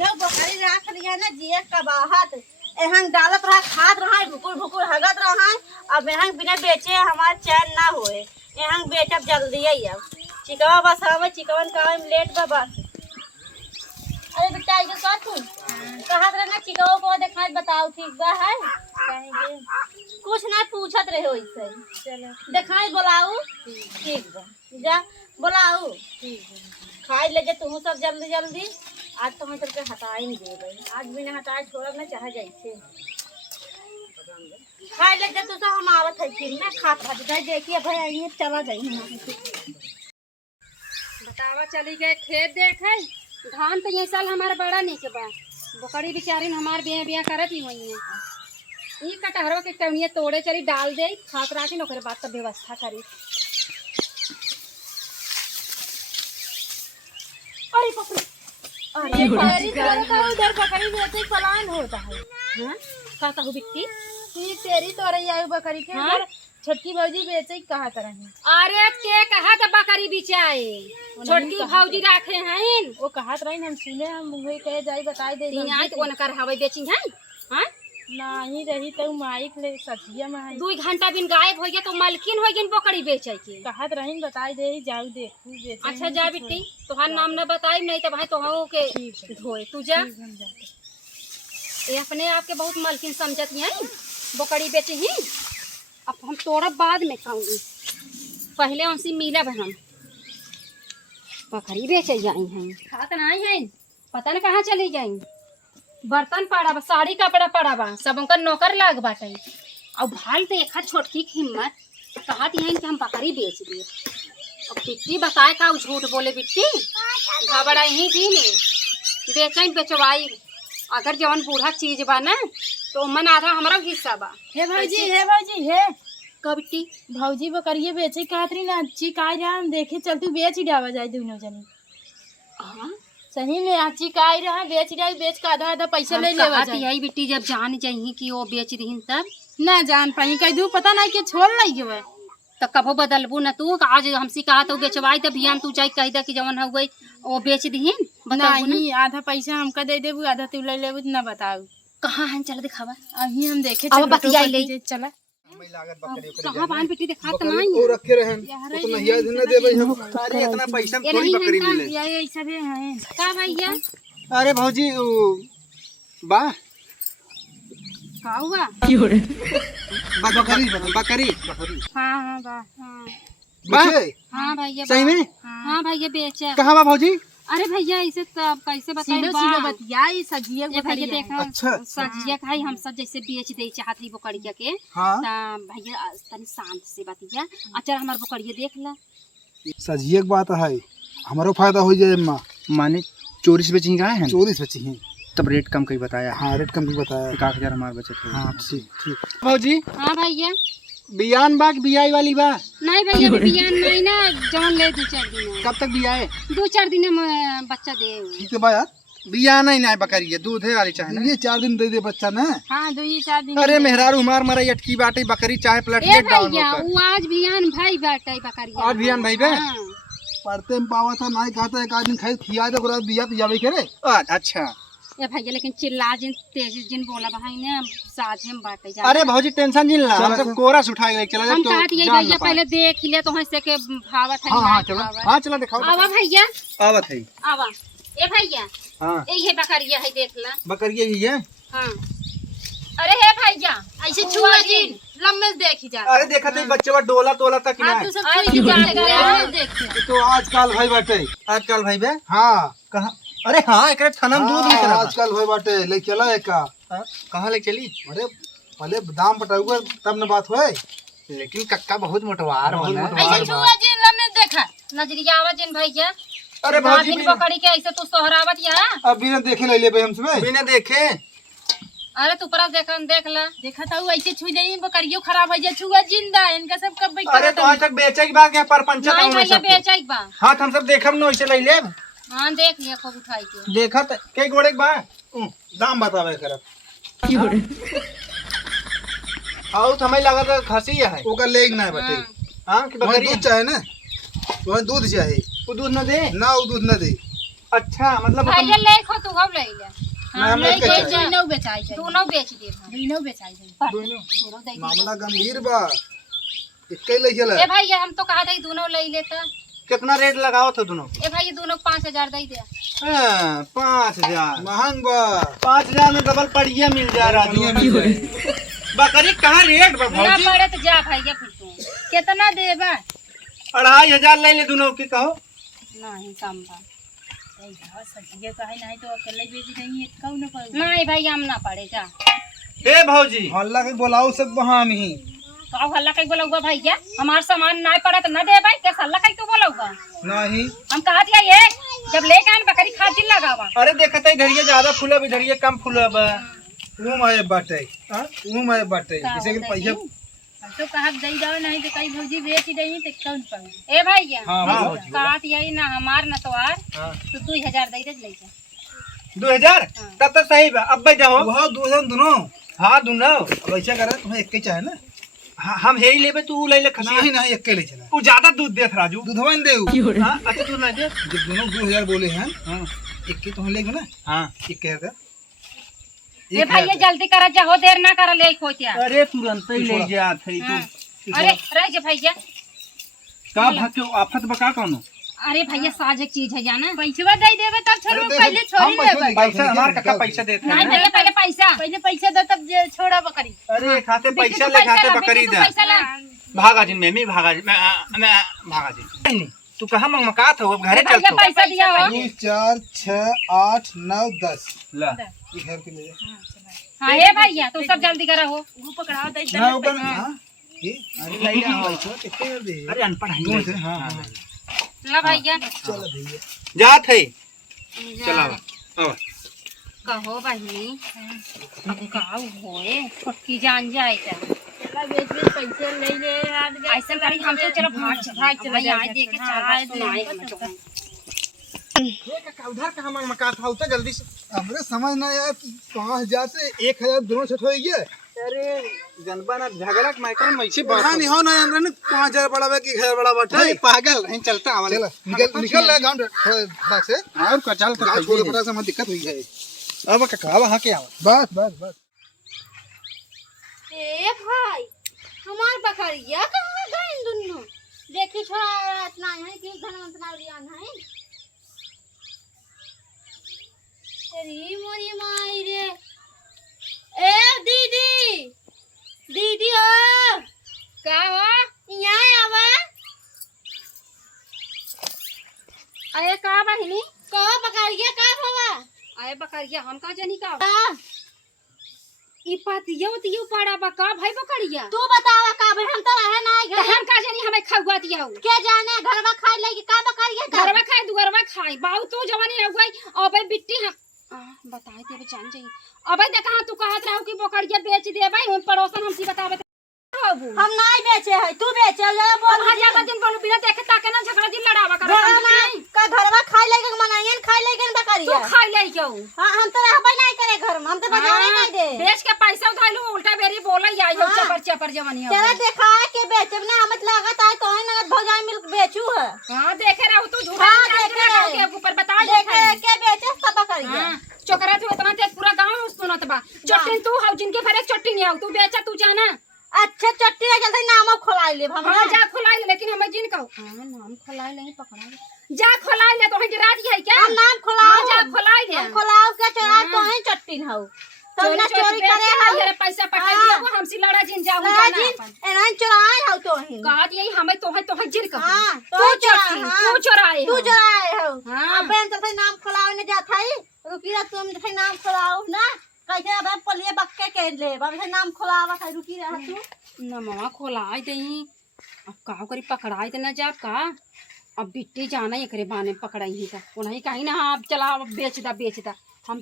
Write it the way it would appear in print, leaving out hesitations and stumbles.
यो बकरी राख लिया ना जिए कबाहत एहंग डालत रहा खाद रहा भुकुर भुकुर हगत रहा। अब एहंग बिना बेचे हमार चैन ना होए। एहंग बेचब जल्दी आई अब चिकवा बस हम चिकवन का लेट बा बस। अरे बेटा ये कर तू कहत रहे ना चिकवा को देखा बताओ ठीक बा है कहेंगे कुछ ना पूछत रहे वैसे। चलो दिखाई बोलाऊ ठीक बा जा बोलाऊ ठीक है खाई ले जे तुम सब जल्दी जल्दी। आज तो मैं तेरे हटा ही नहीं दे आज बिना हटाए छोड़ब ना चाह जैसे खाई ले जे तू सब हम आवत है फिर मैं खात भात जाए देखिए भाई ये चला जाई। बतावा चली गए खेत देखे धान तो ये साल हमारा बड़ा नहीं के बा बकरी बेचारी हमार बिया बिया करत ही वही है ये कटहरों के टवनिया तोड़े चली डाल दे खात राखी नौकर बात का व्यवस्था करी। अरे पकड़ी अरे बकरी का उधर बकरी बेचे पलायन होता है। हां का कहू बिट्टी ये तेरी तो रही आई बकरी के हाँ? छोटकी भौजी बेचे कहा तरह अरे के कहा तो बकरी बिचाए छोटकी भौजी राखे हैं वो कहत रही हम सुने हम वही कहे जाई बताई दे यहाँ तो उनकर हवे बेची हैं हां नहीं रही तो माइक ले सचिया में है 2 घंटा बिन गायब हो गया तो मालकिन हो गई बकरी बेचे के कहत रही बताई दे जाऊ देखू बेचे। अच्छा जा बिट्टी तोहार नाम न बताई नहीं तो भाई तोहू के धोए तू जा ये अपने आप के बहुत मालकिन समझत हैं बकरी बेचे ही। अब हम तोड़ा बाद में खाऊंगी पहले उनसे मिला हम बकरी बेचे जाई हैं खात नहीं हैं पता न कहाँ चली जाई बर्तन पड़ा बा साड़ी कपड़ा पड़ा बा सब उनका नौकर लाग बाटे और भाल तो एक छोटकी की हिम्मत कहती हैं कि हम बकरी बेच दिए। अब बिट्टी बताए का झूठ बोले बिट्टी घबरा ही थी नहीं बेचन बेचवाई अगर जवन बूढ़ा चीज बा ना तो मन आधा हमारा हिस्सा बा। हे भौजी हे कबिट्टी भौजी बकरिए बेचे कहत रही ना अच्छी का हम देखे चल तू बेच ही डावा जाए दोनों जनी। हाँ सही में अच्छी का रहा बेच डाई बेच का आधा आधा पैसा ले लेवा जाए। यही बिट्टी जब जान जाही कि वो बेच दीन तब ना जान पाई कह दू पता नहीं के छोड़ नहीं के तो कभो बदलबू न तू आज हमसे कहा तो बेचवाई तब बिहान तू जाई कह दे कि जवन हो गई वो बेच दीन नहीं आधा पैसा हमका दे देबू आधा तू ले लेबू ना बताऊ कहाँ है चल दिखावा अही हम देखे अब बतियाई ले चला कहाँ बान बेटी दिखा तो नहीं वो रखे रहन तो नहीं याद न देबे हम अरे इतना पैसा में थोड़ी बकरी मिले ये ऐसा भी है का भैया अरे भौजी बा का हुआ बकरी बकरी हां बा बा हाँ भैया सही में हाँ भैया बेचा कहाँ बा भौजी अरे भैया इसे तब कैसे बताई सीधे बतियाई सजिए ये भैया देखा अच्छा सजिया खाई हम सब जैसे बेच दे चाहत ही बकरिया के हाँ भैया तनी शांत से बतिया अच्छा हमार बकरिया देख ला सजिए बात है हमारो फायदा हो जाए माँ माने चोरी से बेची कहाँ है 24 बची हैं तब रेट कम कहीं बताया हाँ रेट कम भी बताया 1000 हमारे बचत है। हाँ ठीक ठीक भौजी हाँ भैया बियान बाग बियाई वाली बा नहीं भैया बियान नहीं ना जौन ले 2-4 दिन कब तक बियाए 2-4 दिन में बच्चा दे ठीक है बा यार बिया नहीं ना बकरी है दूध है वाली चाहे ना ये 4 दिन दे दे बच्चा ना हां 2-4 दिन अरे मेहरारू मार मारा अटकी बाटे बकरी चाहे ए प्लेटलेट डाउन भैया होकर वो आज बियान भाई बाटे बकरिया आज बियान भाई बे हाँ। पढ़ते में पावा था नहीं कहता एक आदमी खाई खिया दे ओकरा बिया पियावे करे अच्छा ए भैया लेकिन चिल्ला जिन तेज जिन बोला भाई ने साझे में बाटे जा अरे भौजी टेंशन नहीं ला हम सब कोरस उठा के चला हम तो कहत ये भैया पहले देख ले तो हंसे के भावत है हाँ चलो हाँ चला दिखाओ आवा भैया आवत है आवा ए भैया हाँ ये बकरिया है देख ला बकरिया ही है हाँ अरे हे भैया ऐसे छुआ जिन लम्बे देखी जा। अरे देखा तो बच्चे डोला तोला तक ना तू सब छुई जा देख तो आजकल भाई बाटे आजकल भाई बे हाँ कहाँ अरे हाँ एक थाना में दूध नहीं करा आजकल भाई बाटे ले चला एक का कहाँ ले चली अरे पहले दाम पटाऊगा तब न बात होए लेकिन कक्का बहुत मोटवार बहुत बना मोटवार। ऐसे छुआ जिन लम्बे देखा नजरिया आवा जिन भैया अरे भौजी दिन पकड़ी के ऐसे तू सोहरावत या अब बिना देखे ले ले भाई हमसे बिना देखे अरे तू परस देख ला देखा था ऐसे छुई जाई बकरियो खराब हो जा छुआ जिंदा इनका सब कब अरे तो आज तक बेचे की बात है पर पंचायत नहीं में भैया सब बेचाई बा हाँ हम सब देखब न वैसे ले ले हाँ देख लिया खूब उठाई के देखा कई गोड़े के बा दाम बतावे कर और हमें लगा था खसी है ओकर लेग ना बाटे हाँ कि वही बकरी दूध चाहे ना वही दूध चाहे वो दूध न दे ना वो दूध ना दे अच्छा मतलब भैया ले खो तू अब ले ले नाम ले लेके के चाहिए। दोनों बेचाई जाए दोनों बेच दे दोनों बेचाई जाए दोनों दे मामला गंभीर बा इक्के ले चला ए भैया हम तो कहा था कि दोनों ले लेता कितना रेट लगाओ तो दोनों? ए भाई दोनों 5000 दे दे 5000। महंग बा 5000 में डबल पड़िया मिल जा रहा बढ़िया मिल जाए। बकरी कहाँ रेट बा ना भौजी? पड़े तो जा भैया फिर तू कितना देबा 2500 ले ले दोनों की कहो। नहीं कम बा सब्जी कहे नहीं तो अकेले बेच देंगे कौन न करूँ नहीं भाई हम ना पड़ेगा ए भौजी हल्ला के बोलाओ सब वहाँ में ही तो हल्ला कहीं बोलूगा भैया हमार सामान ना पड़ा तो न दे भाई क्या हल्ला कहीं तू बोलूगा नहीं हम कहा दिया ये जब लेके आए बकरी खातिर लगावा अरे देखते इधरिए ज्यादा फूलब इधरिए कम फूलब। वो माए बाटे वो माए बाटे जैसे कि पैसा हम तो कहा दे जाओ नहीं तो कई भौजी बेच देंगे तो कौन पाऊँ ए भैया हाँ हाँ, हाँ भौजी। कहा दिया ना हमार न तोहार हाँ। तो 2000 दे दे ले जा 2000 तब तो सही बा। अब जाओ। वहाँ 2000 दोनों हाँ दोनों। अब ऐसा करे तुम्हें एक ही चाहे ना हम हे ही लेबे तू ले ले खसी। नहीं नहीं एक ले चला तू ज्यादा दूध देत राजू। दूधवा दे हाँ अच्छा तू ना दे। जब दोनों 2000 बोले हैं हाँ एक के तुम्हें लेगा ना हाँ। एक कह दे ए भैया जल्दी करा जाओ देर ना कर ले खोतिया अरे तुरंत ही ले जा थई हाँ। तू। अरे रह जा भैया का भाग के आफत बका कौनो? अरे भैया साजक चीज है जाना पैसा दे देवे तब छोड़ पहले छोड़ लेवे पैसा हमार का पैसा देते नहीं हैं। भैया पहले पैसा पहले पैसा दे तब जे छोड़ा बकरी अरे खाते बेटी पैसा तू ले खाते ला, बकरी बेटी तू दे। पैसा ला। भागा जी मैं भागा जी मैं भागा जी। नहीं तू कहाँ मंगमका था अब घरे भैया चल तो। पैसा दिया हो 2 4 6 8 9 10 ला ये घर के ले जा हाँ हे भैया तू सब जल्दी करा हो वो पकड़ा दे ना ऊपर हां ये अरे ले जा पैसा कितने कर दे अरे अनपढ़ है दोनों से हां हां ला भैया चलो भैया जात है चला अब कहो बहनी अब काऊ होए फटकी जान जाए क्या चला बेच बेच पैसे ले ले आज ऐसा करी हम तो चलो भाग चला यहाँ देख के चार सुनाए हम तो उधर कहाँ मंगमका था उतर जल्दी से। हमरे समझ ना यार 5000 से 1000 दोनों सेट हो गया अरे जनबा ना झगड़ा के माइक्रो में ऐसे हां नहीं हो ना हमरे ने 5000 बड़ा बा कि 1000 बड़ा बाटे पागल नहीं चलता वाले। चल निकल ले गांव फटाक से और का चल गांव छोड़ फटाक से हमें दिक्कत हुई है अब का वहां के आवा। बस बस बस ए भाई हमार बकरिया कहाँ गए दोनों देखी छोड़ा इतना है कि घर इतना लियान है तेरी मोरी माई रे ए दीदी दीदी ओ का हो यहाँ आवा अरे का बहनी कहो बकरिया का भवा अरे बकरिया हम का जानी का आ, ई पातियो तियो पाड़ा बका भाई बकरिया तू बतावा का भाई हम तो रहे ना तो घर हम का जानी हमें खगवा दिया हो क्या जाने घर में खाए लगी का बकरिया का घरवा खाए दुगरवा खाए बाऊ तो जवानी हो गई अबे बिट्टी हम बताए ते जान जाई अबे देखा तू कहत रहो कि बकरिया बेच दे भाई उन पड़ोसन हमसी बतावे हम नहीं बेचे है तू बेचे जरा बोल हम ज्यादा दिन बोलू बिना देखे ताके ना झगड़ा दिन लड़ावा कर का घर में खाए लगे मनाइयन खाए लगे तू बकरिया खाई ले जाऊ हां हम तो रहबे नहीं करे घर में हम तो बजाने नहीं दे बेच के पैसा उठा लो उल्टा बेरी बोला आई हो हाँ। चपर चपर जवानी हो तेरा देखा है के बेचे ना हमत लागत है तो ही नगद भौजाई मिल बेचू है हां देखे रहो तू झूठा हाँ, नहीं देखे जान रहे। के ऊपर बता देखे देखे के बेचे सब बकरिया हां चोकरा तू इतना तेज पूरा गांव सुनत बा चट्टिन तू हौ जिनके फरे चट्टिन नहीं हौ तू बेचा तू जाना अच्छा चट्टी है जल्दी नाम खोलाई ले हम हां जा खोलाई ले लेकिन हम जिन कहू हां नाम खोलाई ले पकड़ा ले जा खोलाई ले तो है रात है क्या हम नाम खोलाओ हां जा खोलाई ले हम खोलाओ के चोरा तो ही चट्टी हो तो ना चोरी करे हो ये पैसा पटा हाँ। दिया वो हमसे लड़ा जिन जाऊ जाना अपन एना चोराए हो तो ही कहा दिए हमें तो है जिन कहू हां तू चट्टिन तू चोराए तू चोराए हो हाँ। अब बेन तो नाम खोलाओ ने जात है रुकी रह तुम तो नाम खोलाओ ना कैसे अब पलिए बक्के के ले अब नाम खोलावा है रुकी रह तू नमवा खोलाई दही अब का करी पकड़ाई देना जा का अब बिट्टी जाना एकरे बाने पकड़ाई ही का उन्हीं कहीं ना अब चला बेच दा हम